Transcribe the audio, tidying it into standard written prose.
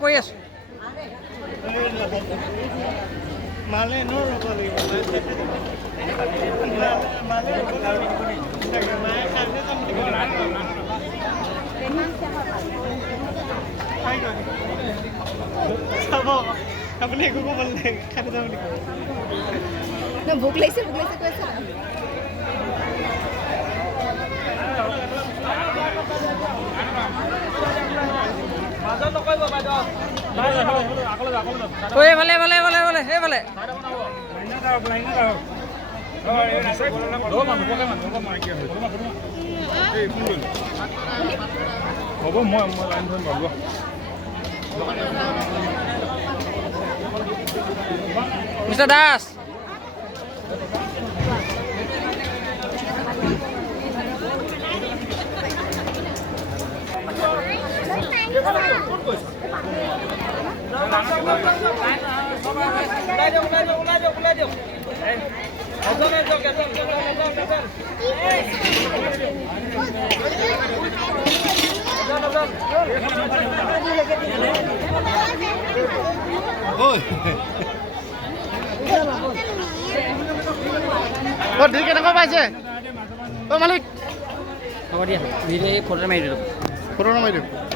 কৰি আছো মালে নো ৰ'ব লাগিব মালে মায়ে খালে চাব আপুনি একো ক'ব নালাগে খাই যাওঁ বুলি ভোক লাগিছে কৈ আছে হ'ব মই লাইন ধৰিম বাৰু মিষ্টাৰ দাস কেনেকুৱা পাইছে মালিক হ'ব দিয়া ভিডিঅ' ফটো মাৰি দিলোঁ ফটো মাৰি দিওঁ